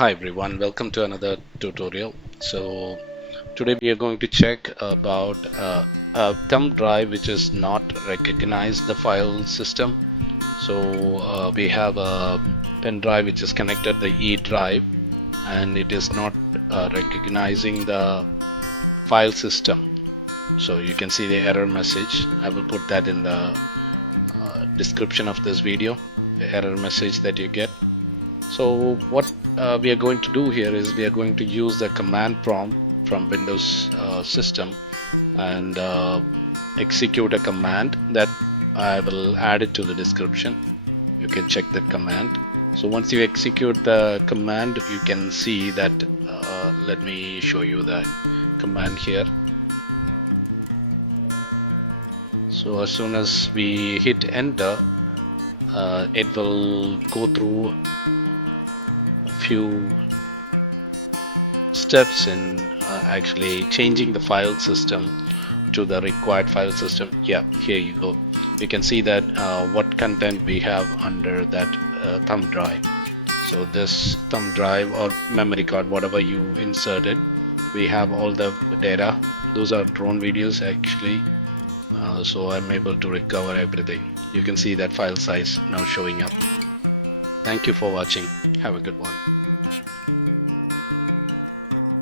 Hi everyone, welcome to another tutorial. So today we are going to check about a thumb drive which is not recognized the file system. So we have a pen drive which is connected to the E drive and it is not recognizing the file system. So you can see the error message. I will put that in the description of this video, the error message that you get. So what we are going to do here is we are going to use the command prompt from Windows system and execute a command that I will add it to the description. You can check that command. So once you execute the command, you can see that let me show you the command here. So as soon as we hit enter, it will go through few steps in actually changing the file system to the required file system. Yeah, here you go. You can see that what content we have under that thumb drive. So this thumb drive or memory card, whatever you inserted, we have all the data. Those are drone videos actually. So I'm able to recover everything. You can see that file size now showing up. Thank you for watching. Have a good one.